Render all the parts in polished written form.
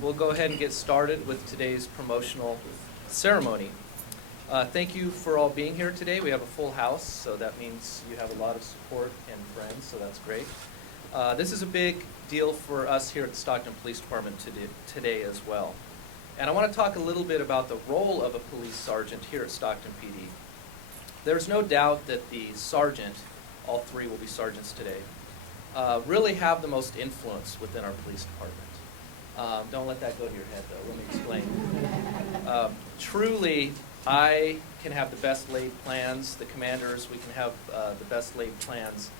we'll go ahead and get started with today's promotional ceremony. Thank you for all being here today. We have a full house, so that means you have a lot of support and friends, so that's great. This is a big deal for us here at the Stockton Police Department today as well. And I want to talk a little bit about the role of a police sergeant here at Stockton PD. There's no doubt that the sergeant, all three will be sergeants today, really have the most influence within our police department. Don't let that go to your head, though. Let me explain. Truly, I can have the best laid plans. The commanders, we can have the best laid plans.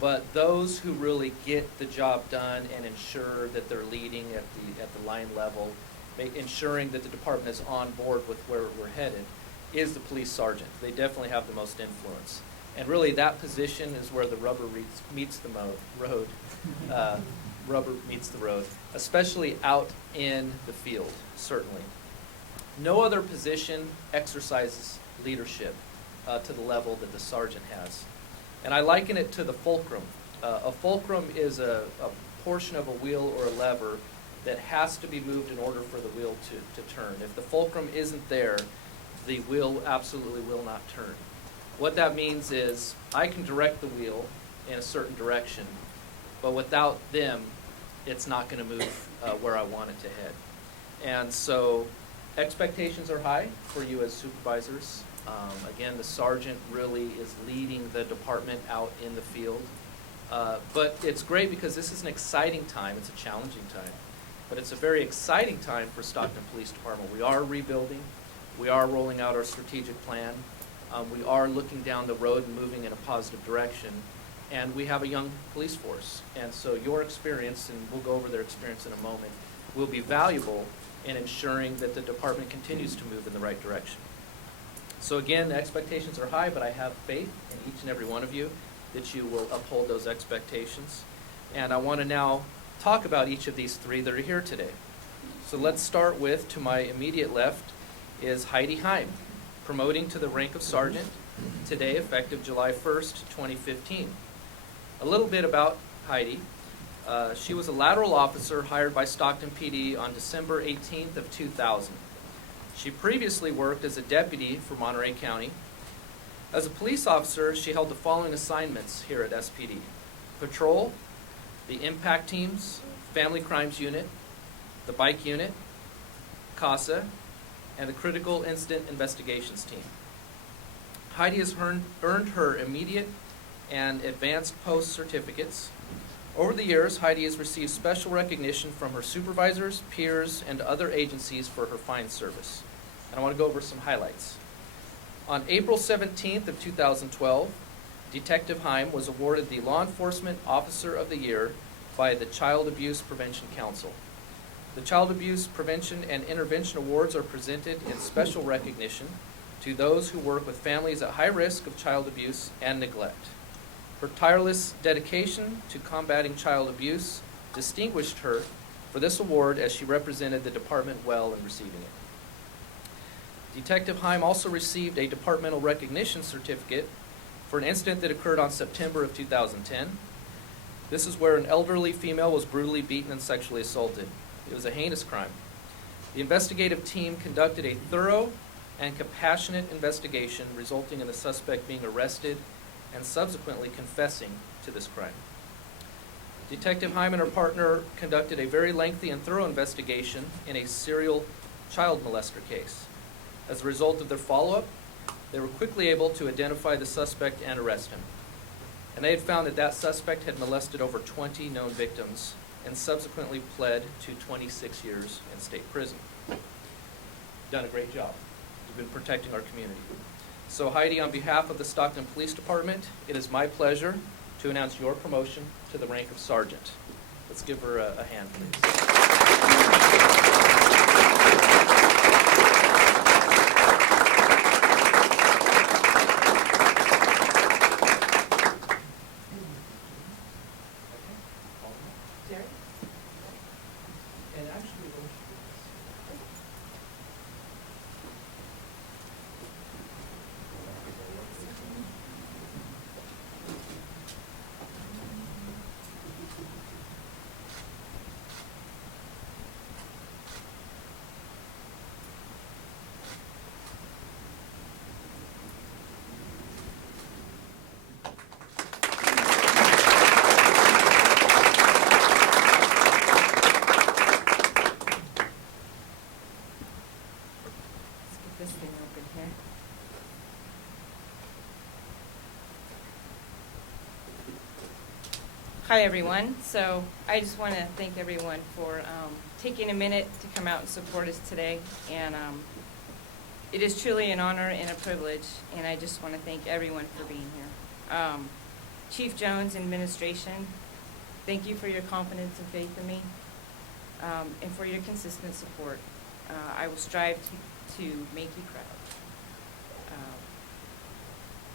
But those who really get the job done and ensure that they're leading at the line level, ensuring that the department is on board with where we're headed, is the police sergeant. They definitely have the most influence. And really that position is where the rubber meets the road. Rubber meets the road, especially out in the field, certainly. No other position exercises leadership to the level that the sergeant has. And I liken it to the fulcrum. A fulcrum is a portion of a wheel or a lever that has to be moved in order for the wheel to turn. If the fulcrum isn't there, the wheel absolutely will not turn. What that means is I can direct the wheel in a certain direction, but without them, it's not going to move where I want it to head. And so expectations are high for you as supervisors. Again, the sergeant really is leading the department out in the field. But it's great because this is an exciting time. It's a challenging time. But it's a very exciting time for Stockton Police Department. We are rebuilding. We are rolling out our strategic plan. We are looking down the road and moving in a positive direction. And we have a young police force. And so your experience, and we'll go over their experience in a moment, will be valuable in ensuring that the department continues to move in the right direction. So again, the expectations are high, but I have faith in each and every one of you that you will uphold those expectations. And I want to now talk about each of these three that are here today. So let's start with, to my immediate left, is Heidi Heim, promoting to the rank of sergeant today, effective July 1st, 2015. A little bit about Heidi. She was a lateral officer hired by Stockton PD on December 18th of 2000. She previously worked as a deputy for Monterey County. As a police officer, she held the following assignments here at SPD: patrol, the impact teams, family crimes unit, the bike unit, CASA, and the critical incident investigations team. Heidi has earned her immediate and advanced post certificates. Over the years, Heidi has received special recognition from her supervisors, peers, and other agencies for her fine service. And I want to go over some highlights. On April 17th of 2012, Detective Heim was awarded the Law Enforcement Officer of the Year by the Child Abuse Prevention Council. The Child Abuse Prevention and Intervention Awards are presented in special recognition to those who work with families at high risk of child abuse and neglect. Her tireless dedication to combating child abuse distinguished her for this award as she represented the department well in receiving it. Detective Heim also received a departmental recognition certificate for an incident that occurred on September of 2010. This is where an elderly female was brutally beaten and sexually assaulted. It was a heinous crime. The investigative team conducted a thorough and compassionate investigation, resulting in the suspect being arrested and subsequently confessing to this crime. Detective Heim and her partner conducted a very lengthy and thorough investigation in a serial child molester case. As a result of their follow-up, they were quickly able to identify the suspect and arrest him. And they had found that that suspect had molested over 20 known victims and subsequently pled to 26 years in state prison. You've done a great job. You've been protecting our community. So Heidi, on behalf of the Stockton Police Department, it is my pleasure to announce your promotion to the rank of sergeant. Let's give her a hand, please. Hi, everyone. So I just want to thank everyone for taking a minute to come out and support us today. And it is truly an honor and a privilege, and I just want to thank everyone for being here. Chief Jones, administration, thank you for your confidence and faith in me, and for your consistent support. I will strive to make you proud.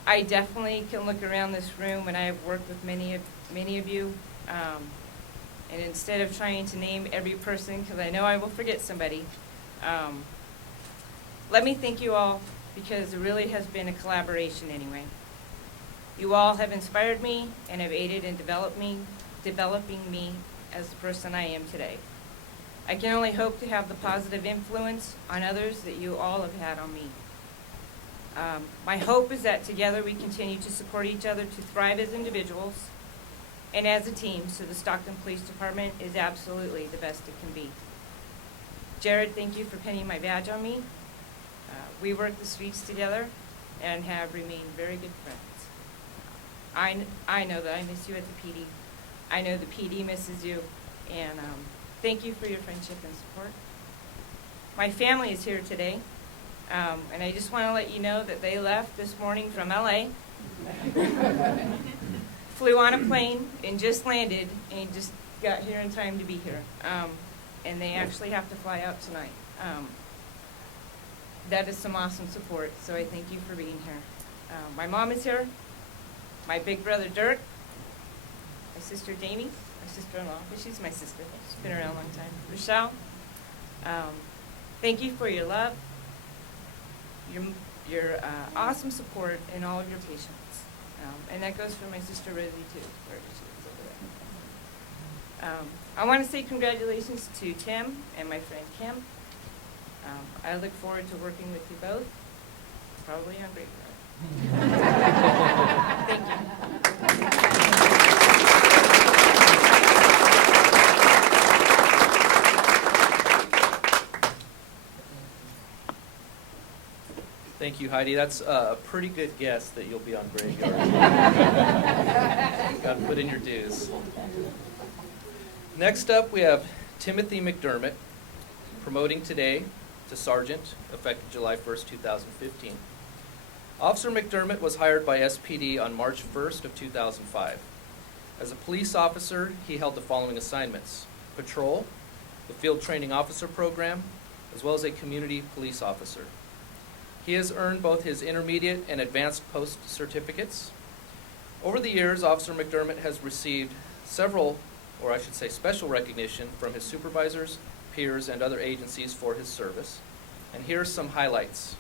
I definitely can look around this room, and I have worked with many of you, and instead of trying to name every person, because I know I will forget somebody, let me thank you all, because it really has been a collaboration anyway. You all have inspired me and have aided in developing me as the person I am today. I can only hope to have the positive influence on others that you all have had on me. My hope is that together we continue to support each other to thrive as individuals and as a team, so the Stockton Police Department is absolutely the best it can be. Jared, thank you for pinning my badge on me. We work the streets together and have remained very good friends. I know that I miss you at the PD. I know the PD misses you, and thank you for your friendship and support. My family is here today. And I just want to let you know that they left this morning from LA, flew on a plane and just landed and just got here in time to be here. And they actually have to fly out tonight. That is some awesome support, so I thank you for being here. My mom is here, my big brother Dirk, my sister Jamie, my sister-in-law, but she's my sister. She's been around a long time. Rochelle, thank you for your love, your awesome support, and all of your patience. And that goes for my sister Rosie too, where she is over there. I want to say congratulations to Tim and my friend Kim. I look forward to working with you both, probably on Great Road. Thank you. Thank you, Heidi. That's a pretty good guess that you'll be on Graveyard. Got to put in your dues. Next up, we have Timothy McDermott, promoting today to sergeant, effective July 1st, 2015. Officer McDermott was hired by SPD on March 1st of 2005. As a police officer, he held the following assignments: patrol, the field training officer program, as well as a community police officer. He has earned both his intermediate and advanced post certificates. Over the years, Officer McDermott has received several, or I should say special recognition from his supervisors, peers, and other agencies for his service. And here are some highlights.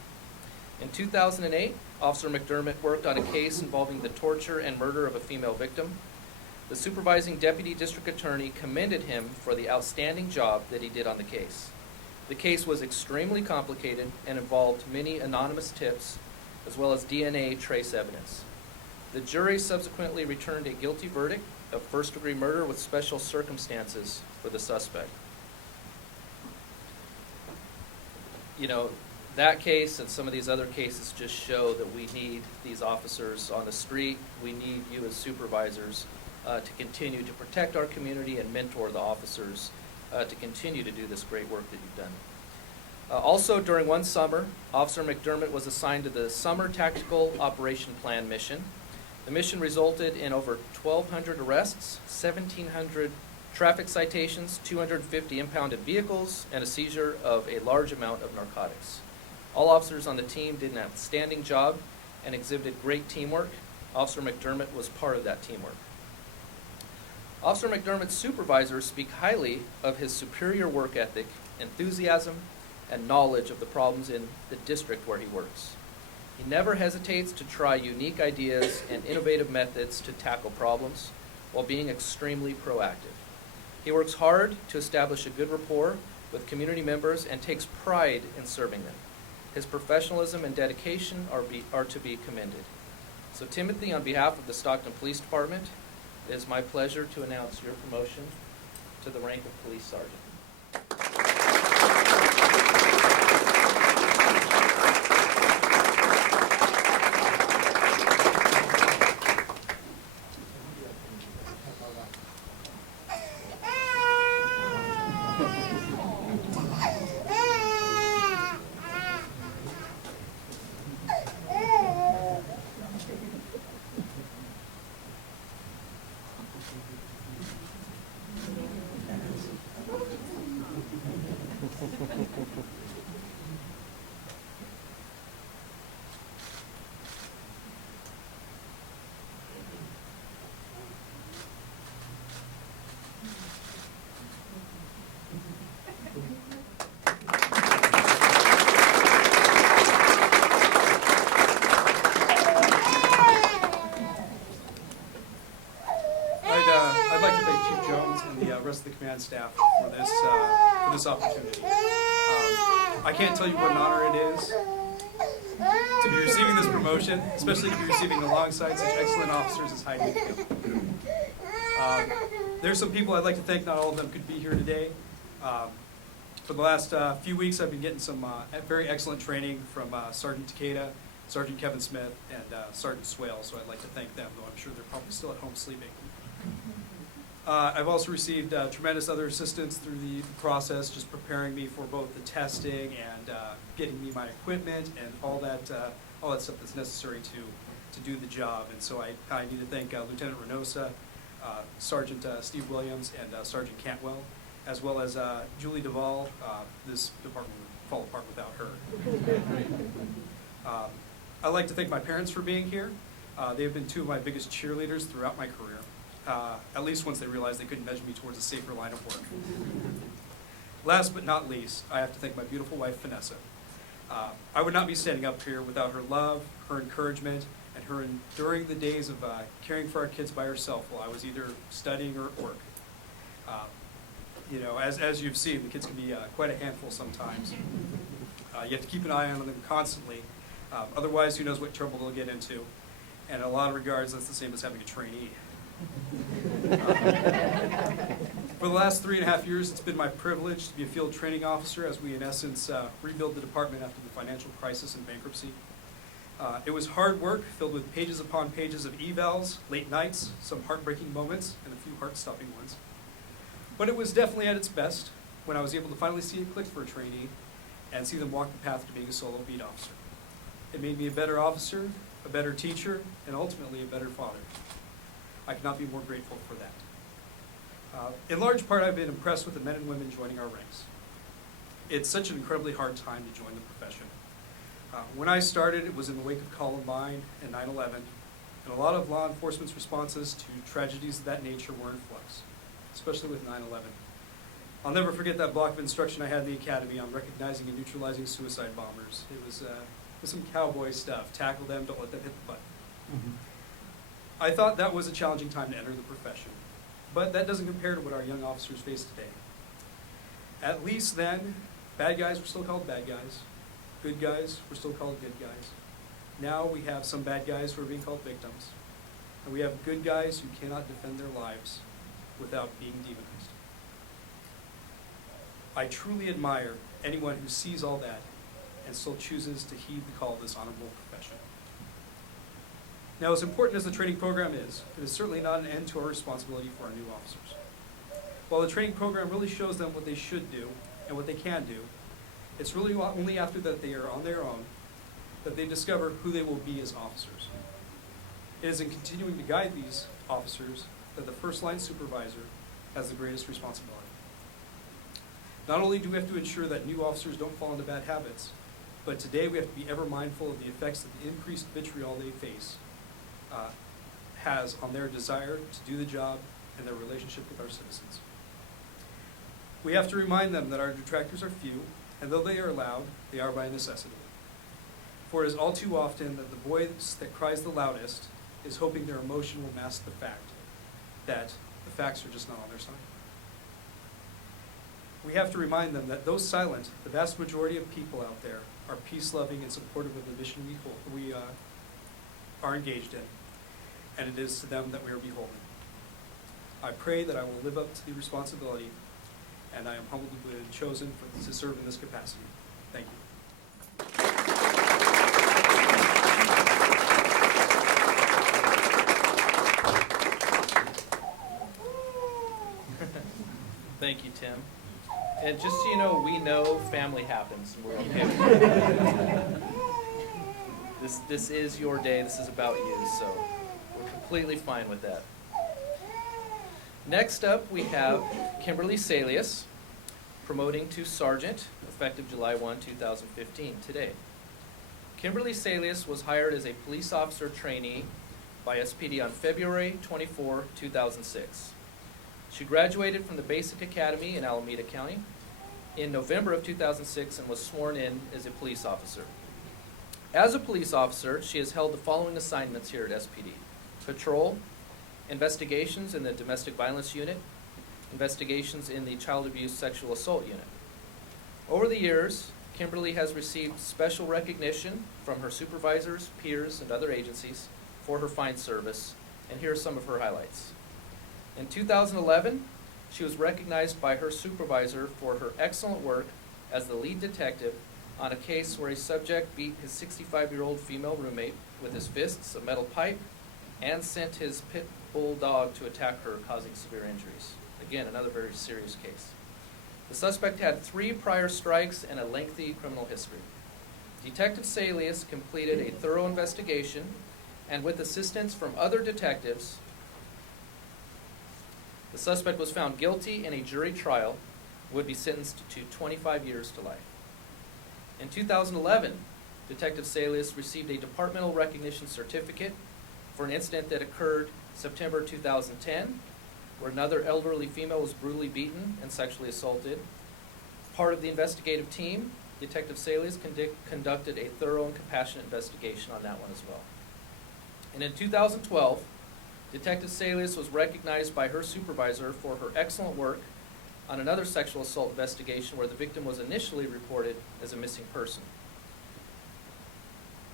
In 2008, Officer McDermott worked on a case involving the torture and murder of a female victim. The supervising deputy district attorney commended him for the outstanding job that he did on the case. The case was extremely complicated and involved many anonymous tips, as well as DNA trace evidence. The jury subsequently returned a guilty verdict of first-degree murder with special circumstances for the suspect. You know, that case and some of these other cases just show that we need these officers on the street. We need you as supervisors to continue to protect our community and mentor the officers to continue to do this great work that you've done. Also, during one summer, Officer McDermott was assigned to the Summer Tactical Operation Plan mission. The mission resulted in over 1,200 arrests, 1,700 traffic citations, 250 impounded vehicles, and a seizure of a large amount of narcotics. All officers on the team did an outstanding job and exhibited great teamwork. Officer McDermott was part of that teamwork. Officer McDermott's supervisors speak highly of his superior work ethic, enthusiasm, and knowledge of the problems in the district where he works. He never hesitates to try unique ideas and innovative methods to tackle problems while being extremely proactive. He works hard to establish a good rapport with community members and takes pride in serving them. His professionalism and dedication are to be commended. So Timothy, on behalf of the Stockton Police Department, it is my pleasure to announce your promotion to the rank of police sergeant. I'd like to thank Chief Jones and the rest of the command staff for this opportunity. I can't tell you what an honor it is to be receiving this promotion, especially to be receiving alongside such excellent officers as Heidi and Kim. There's some people I'd like to thank. Not all of them could be here today. For the last few weeks, I've been getting some very excellent training from Sergeant Takeda, Sergeant Kevin Smith, and Sergeant Swale, so I'd like to thank them, though I'm sure they're probably still at home sleeping. I've also received tremendous other assistance through the process, just preparing me for both the testing and getting me my equipment and all that stuff that's necessary to do the job. And so I need to thank Lieutenant Reynosa, Sergeant Steve Williams, and Sergeant Cantwell, as well as Julie Duvall. This department would fall apart without her. I'd like to thank my parents for being here. They have been two of my biggest cheerleaders throughout my career. At least once they realized they couldn't measure me towards a safer line of work. Last but not least, I have to thank my beautiful wife, Vanessa. I would not be standing up here without her love, her encouragement, and her enduring the days of caring for our kids by herself while I was either studying or at work. You know, as you've seen, the kids can be quite a handful sometimes. You have to keep an eye on them constantly. Otherwise, who knows what trouble they'll get into. And in a lot of regards, that's the same as having a trainee. For the last 3.5 years, it's been my privilege to be a field training officer as we, in essence, rebuild the department after the financial crisis and bankruptcy. It was hard work, filled with pages upon pages of evals, late nights, some heartbreaking moments, and a few heart-stopping ones. But it was definitely at its best when I was able to finally see it click for a trainee and see them walk the path to being a solo beat officer. It made me a better officer, a better teacher, and ultimately a better father. I could not be more grateful for that. In large part, I've been impressed with the men and women joining our ranks. It's such an incredibly hard time to join the profession. When I started, it was in the wake of Columbine and 9/11, and a lot of law enforcement's responses to tragedies of that nature were in flux, especially with 9/11. I'll never forget that block of instruction I had in the academy on recognizing and neutralizing suicide bombers. It was some cowboy stuff. Tackle them, don't let them hit the button. I thought that was a challenging time to enter the profession, but that doesn't compare to what our young officers face today. At least then, bad guys were still called bad guys. Good guys were still called good guys. Now we have some bad guys who are being called victims, and we have good guys who cannot defend their lives without being demonized. I truly admire anyone who sees all that and still chooses to heed the call of this honorable profession. Now, as important as the training program is, it is certainly not an end to our responsibility for our new officers. While the training program really shows them what they should do and what they can do, it's really only after that they are on their own that they discover who they will be as officers. It is in continuing to guide these officers that the first line supervisor has the greatest responsibility. Not only do we have to ensure that new officers don't fall into bad habits, but today we have to be ever mindful of the effects that the increased vitriol they face has on their desire to do the job and their relationship with our citizens. We have to remind them that our detractors are few, and though they are loud, they are by necessity. For it is all too often that the voice that cries the loudest is hoping their emotion will mask the fact that the facts are just not on their side. We have to remind them that though silent, the vast majority of people out there are peace-loving and supportive of the mission we are engaged in, and it is to them that we are beholden. I pray that I will live up to the responsibility, and I am humbled to be chosen to serve in this capacity. Thank you. Thank you, Tim. And just so you know, we know family happens. We're okay with that. This is your day. This is about you, so we're completely fine with that. Next up, we have Kimberly Salius. promoting to sergeant effective July 1, 2015, today. Kimberly Salius was hired as a police officer trainee by SPD on February 24, 2006. She graduated from the Basic Academy in Alameda County in November of 2006 and was sworn in as a police officer. As a police officer, she has held the following assignments here at SPD: patrol, investigations in the domestic violence unit, investigations in the child abuse sexual assault unit. Over the years, Kimberly has received special recognition from her supervisors, peers, and other agencies for her fine service, and here are some of her highlights. In 2011, she was recognized by her supervisor for her excellent work as the lead detective on a case where a subject beat his 65-year-old female roommate with his fists, a metal pipe, and sent his pit bull dog to attack her, causing severe injuries. Again, another very serious case. The suspect had 3 prior strikes and a lengthy criminal history. Detective Salius completed a thorough investigation, and with assistance from other detectives, the suspect was found guilty in a jury trial, would be sentenced to 25 years to life. In 2011, Detective Salius received a departmental recognition certificate for an incident that occurred September 2010, where another elderly female was brutally beaten and sexually assaulted. Part of the investigative team, Detective Salius conducted a thorough and compassionate investigation on that one as well. And in 2012, Detective Salius was recognized by her supervisor for her excellent work on another sexual assault investigation where the victim was initially reported as a missing person.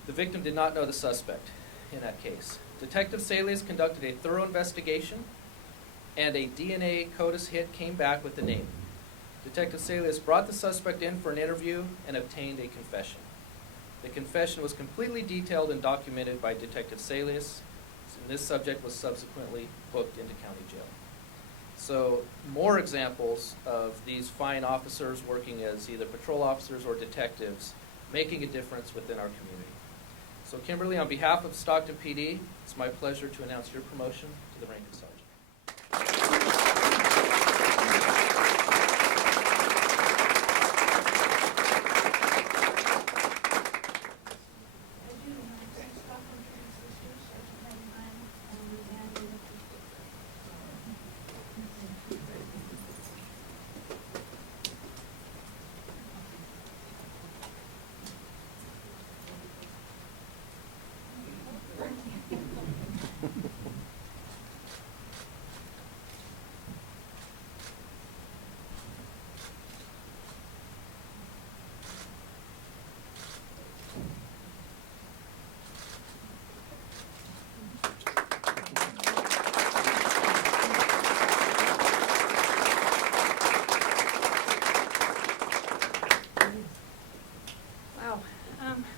The victim did not know the suspect in that case. Detective Salius conducted a thorough investigation, and a DNA CODIS hit came back with the name. Detective Salius brought the suspect in for an interview and obtained a confession. The confession was completely detailed and documented by Detective Salius, and this subject was subsequently booked into county jail. So more examples of these fine officers working as either patrol officers or detectives making a difference within our community. So Kimberly, on behalf of Stockton PD, it's my pleasure to announce your promotion to the rank of sergeant.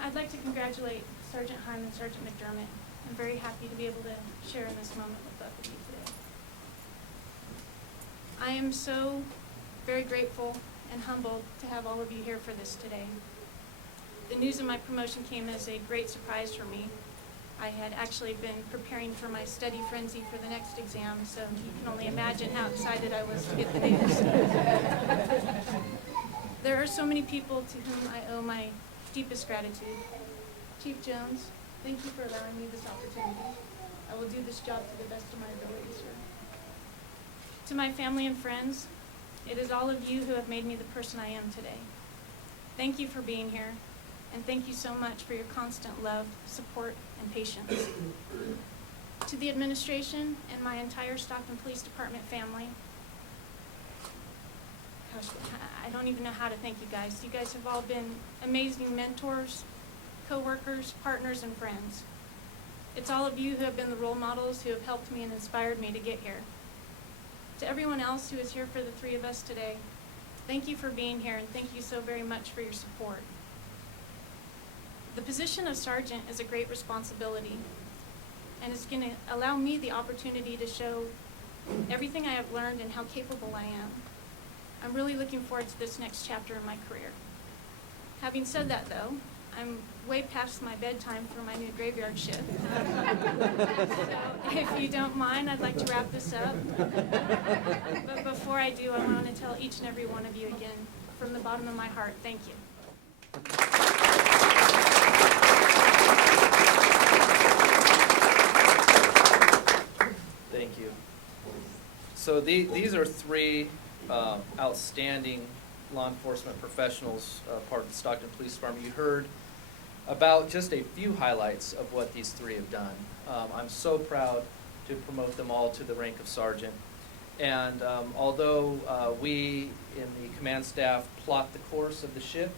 I'd like to congratulate Sergeant Heim and Sergeant McDermott. I'm very happy to be able to share in this moment with both of you today. I am so very grateful and humbled to have all of you here for this today. The news of my promotion came as a great surprise for me. I had actually been preparing for my study frenzy for the next exam, so you can only imagine how excited I was to get the news. There are so many people to whom I owe my deepest gratitude. Chief Jones, thank you for allowing me this opportunity. I will do this job to the best of my ability, sir. To my family and friends, it is all of you who have made me the person I am today. Thank you for being here, and thank you so much for your constant love, support, and patience. To the administration and my entire Stockton Police Department family, gosh, I don't even know how to thank you guys. You guys have all been amazing mentors, co-workers, partners, and friends. It's all of you who have been the role models who have helped me and inspired me to get here. To everyone else who is here for the three of us today, thank you for being here, and thank you so very much for your support. The position of sergeant is a great responsibility, and it's going to allow me the opportunity to show everything I have learned and how capable I am. I'm really looking forward to this next chapter in my career. Having said that, though, I'm way past my bedtime for my new graveyard shift. So if you don't mind, I'd like to wrap this up. But before I do, I want to tell each and every one of you again, from the bottom of my heart, thank you. Thank you. So these are three outstanding law enforcement professionals, part of the Stockton Police Department. You heard about just a few highlights of what these three have done. I'm so proud to promote them all to the rank of sergeant. And although we in the command staff plot the course of the ship,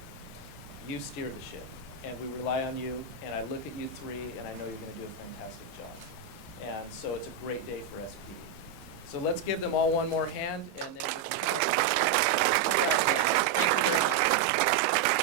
you steer the ship. And we rely on you, and I look at you three, and I know you're going to do a fantastic job. And so it's a great day for SPD. So let's give them all one more hand, and then...